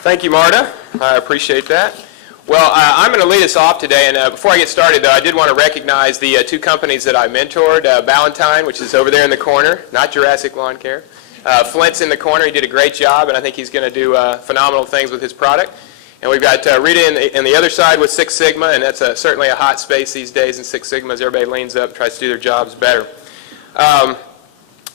Thank you, Marta. I appreciate that. Well, I'm going to lead us off today, and before I get started, though, I did want to recognize the two companies that I mentored. Ballantine, which is over there in the corner, not Jurassic Lawn Care. Flint's in the corner. He did a great job, and I think he's going to do phenomenal things with his product. And we've got Rita in the other side with Six Sigma, and that's certainly a hot space these days in Six Sigma as everybody leans up and tries to do their jobs better.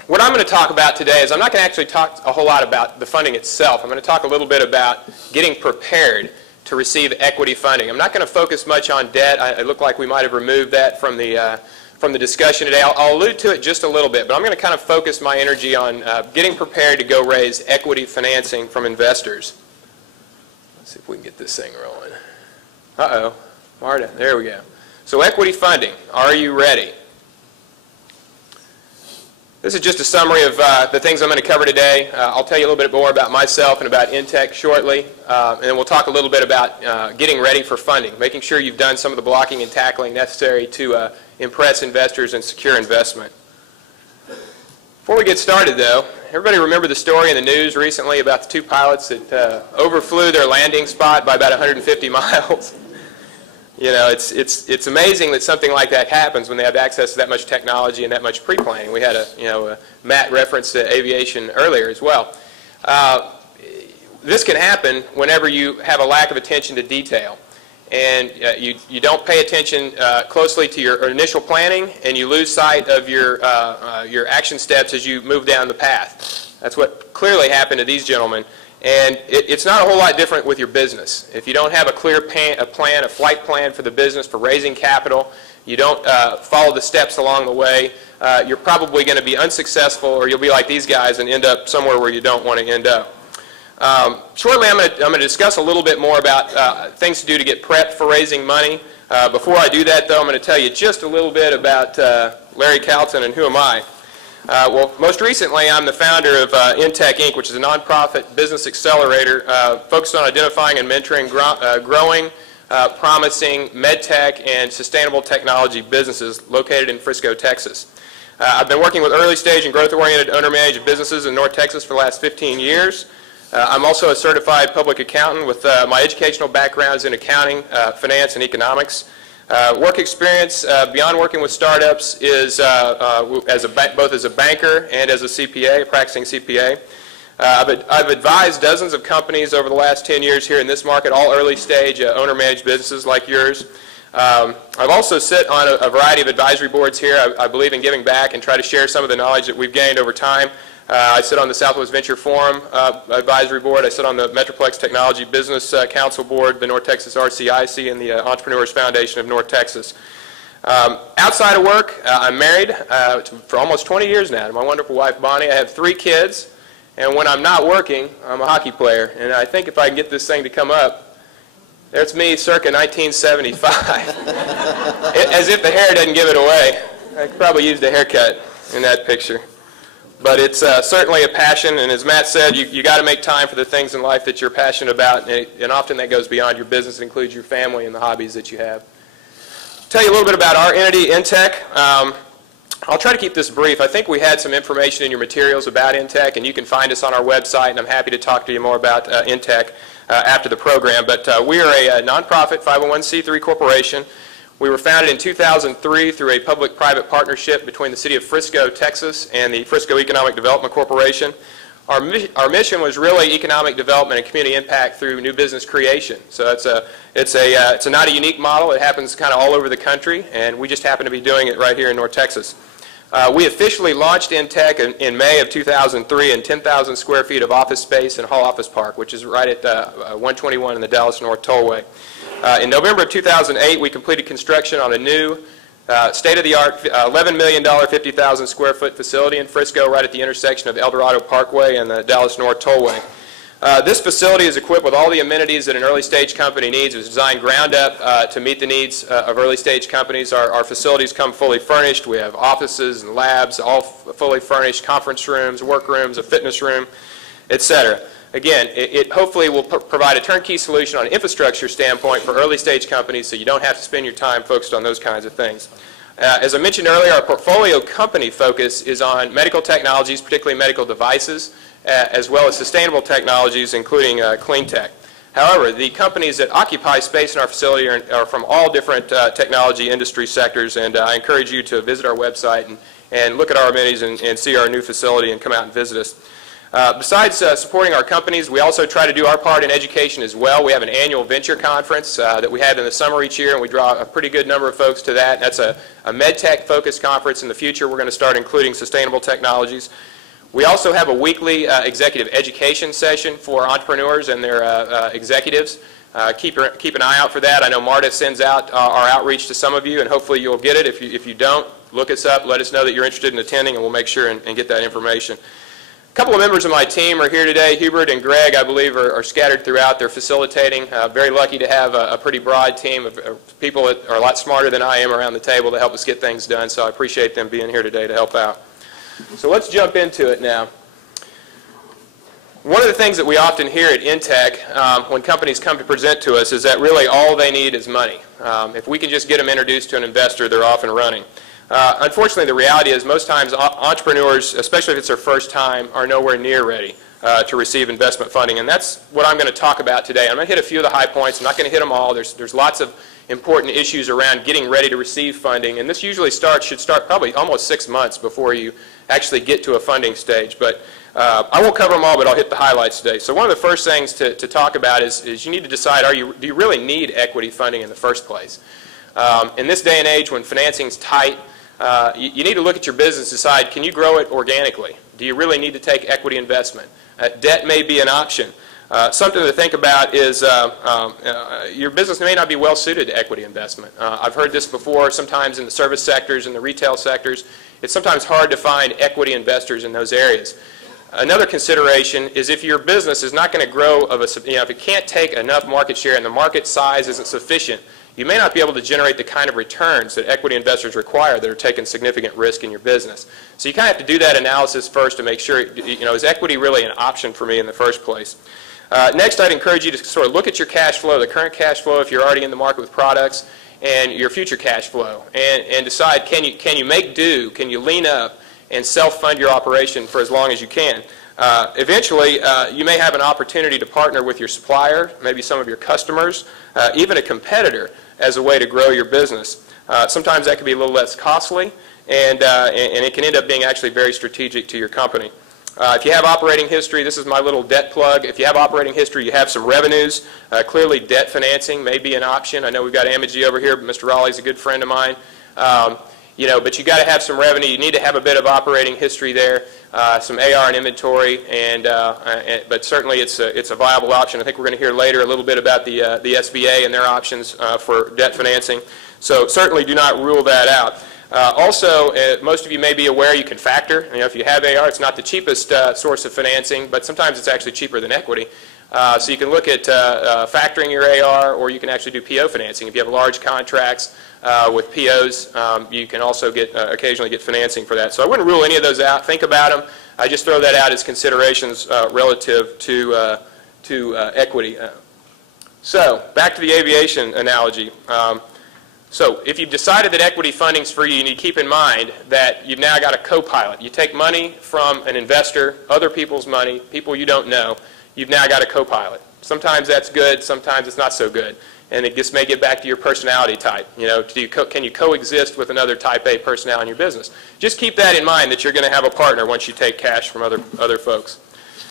What I'm going to talk about today is I'm not going to actually talk a whole lot about the funding itself. I'm going to talk a little bit about getting prepared to receive equity funding. I'm not going to focus much on debt. It looked like we might have removed that from the discussion today. I'll allude to it just a little bit, but I'm going to kind of focus my energy on getting prepared to go raise equity financing from investors. Let's see if we can get this thing rolling. Uh-oh. Marta, there we go. So equity funding, are you ready? This is just a summary of the things I'm going to cover today. I'll tell you a little bit more about myself and about NTEC shortly, and then we'll talk a little bit about getting ready for funding, making sure you've done some of the blocking and tackling necessary to impress investors and secure investment. Before we get started, though, everybody remember the story in the news recently about the two pilots that overflew their landing spot by about 150 miles? You know, it's amazing that something like that happens when they have access to that much technology and that much pre-planning. We had Matt referenced to aviation earlier as well. This can happen whenever you have a lack of attention to detail, and you don't pay attention closely to your initial planning, and you lose sight of your action steps as you move down the path. That's what clearly happened to these gentlemen. And it's not a whole lot different with your business. If you don't have a clear a flight plan for the business for raising capital, you don't follow the steps along the way, you're probably going to be unsuccessful, or you'll be like these guys and end up somewhere where you don't want to end up. Shortly, I'm going to discuss a little bit more about things to do to get prepped for raising money. Before I do that, though, I'm going to tell you just a little bit about Larry Calton and who am I. Well, most recently, I'm the founder of NTEC, Inc., which is a nonprofit business accelerator focused on identifying and mentoring growing, promising medtech and sustainable technology businesses located in Frisco, Texas. I've been working with early stage and growth-oriented owner-managed businesses in North Texas for the last 15 years. I'm also a certified public accountant with my educational backgrounds in accounting, finance, and economics. Work experience beyond working with startups is both as a banker and as a CPA, a practicing CPA. I've advised dozens of companies over the last 10 years here in this market, all early stage owner-managed businesses like yours. I've also sit on a variety of advisory boards here. I believe in giving back and try to share some of the knowledge that we've gained over time. I sit on the Southwest Venture Forum Advisory Board. I sit on the Metroplex Technology Business Council Board, the North Texas RCIC, and the Entrepreneurs Foundation of North Texas. Outside of work, I'm married for almost 20 years now to my wonderful wife, Bonnie. I have 3 kids, and when I'm not working, I'm a hockey player. And I think if I can get this thing to come up, there's me circa 1975. As if the hair doesn't give it away. I could probably use a haircut in that picture. But it's certainly a passion, and as Matt said, you got to make time for the things in life that you're passionate about, and often that goes beyond your business. It includes your family and the hobbies that you have. I'll tell you a little bit about our entity, NTEC. I'll try to keep this brief. I think we had some information in your materials about NTEC, and you can find us on our website, and I'm happy to talk to you more about NTEC after the program. But we are a nonprofit 501c3 corporation. We were founded in 2003 through a public-private partnership between the city of Frisco, Texas, and the Frisco Economic Development Corporation. Our mission was really economic development and community impact through new business creation. So it's not a unique model. It happens kind of all over the country, and we just happen to be doing it right here in North Texas. We officially launched NTEC in May of 2003 in 10,000 square feet of office space in Hall Office Park, which is right at 121 in the Dallas North Tollway. In November of 2008, we completed construction on a new state-of-the-art $11 million, 50,000 square foot facility in Frisco right at the intersection of El Dorado Parkway and the Dallas North Tollway. This facility is equipped with all the amenities that an early stage company needs. It was designed ground up to meet the needs of early stage companies. Our facilities come fully furnished. We have offices and labs, all fully furnished, conference rooms, work rooms, a fitness room, etc. Again, it hopefully will provide a turnkey solution on an infrastructure standpoint for early stage companies, so you don't have to spend your time focused on those kinds of things. As I mentioned earlier, our portfolio company focus is on medical technologies, particularly medical devices, as well as sustainable technologies, including clean tech. However, the companies that occupy space in our facility are from all different technology industry sectors, and I encourage you to visit our website and look at our amenities and see our new facility and come out and visit us. Besides supporting our companies, we also try to do our part in education as well. We have an annual venture conference that we have in the summer each year, and we draw a pretty good number of folks to that. That's a med-tech focused conference. In the future, we're going to start including sustainable technologies. We also have a weekly executive education session for entrepreneurs and their executives. Keep an eye out for that. I know Marta sends out our outreach to some of you, and hopefully you'll get it. If you don't, look us up, let us know that you're interested in attending, and we'll make sure and get that information. A couple of members of my team are here today. Hubert and Greg, I believe, are scattered throughout. They're facilitating. Very lucky to have a pretty broad team of people that are a lot smarter than I am around the table to help us get things done, so I appreciate them being here today to help out. So let's jump into it now. One of the things that we often hear at NTEC when companies come to present to us is that really all they need is money. If we can just get them introduced to an investor, they're off and running. Unfortunately, the reality is most times entrepreneurs, especially if it's their first time, are nowhere near ready to receive investment funding. And that's what I'm going to talk about today. I'm going to hit a few of the high points. I'm not going to hit them all. There's lots of important issues around getting ready to receive funding. And this usually should start probably almost 6 months before you actually get to a funding stage. But I won't cover them all, but I'll hit the highlights today. So one of the first things to talk about is you need to decide, do you really need equity funding in the first place? In this day and age when financing's tight, you need to look at your business and decide, can you grow it organically? Do you really need to take equity investment? Debt may be an option. Something to think about is your business may not be well suited to equity investment. I've heard this before, sometimes in the service sectors and the retail sectors. It's sometimes hard to find equity investors in those areas. Another consideration is if your business is not going to grow, if it can't take enough market share and the market size isn't sufficient, you may not be able to generate the kind of returns that equity investors require that are taking significant risk in your business. So you kind of have to do that analysis first to make sure, is equity really an option for me in the first place? Next, I'd encourage you to sort of look at your cash flow, the current cash flow if you're already in the market with products, and your future cash flow, and decide, can you make do, can you lean up and self-fund your operation for as long as you can. Eventually, you may have an opportunity to partner with your supplier, maybe some of your customers, even a competitor, as a way to grow your business. Sometimes that can be a little less costly, and it can end up being actually very strategic to your company. If you have operating history, this is my little debt plug. If you have operating history, you have some revenues. Clearly, debt financing may be an option. I know we've got Amagi over here, but Mr. Raleigh's a good friend of mine. But you got to have some revenue. You need to have a bit of operating history there, some AR and inventory, but certainly it's a viable option. I think we're going to hear later a little bit about the SBA and their options for debt financing. So certainly do not rule that out. Also, most of you may be aware you can factor. If you have AR, it's not the cheapest source of financing, but sometimes it's actually cheaper than equity. So you can look at factoring your AR, or you can actually do PO financing. If you have large contracts with POs, you can also occasionally get financing for that. So I wouldn't rule any of those out. Think about them. I just throw that out as considerations relative to equity. So back to the aviation analogy. So if you've decided that equity funding's for you, you need to keep in mind that you've now got a co-pilot. You take money from an investor, other people's money, people you don't know. You've now got a co-pilot. Sometimes that's good, sometimes it's not so good. And it just may get back to your personality type. Can you coexist with another type A personnel in your business? Just keep that in mind, that you're going to have a partner once you take cash from other folks.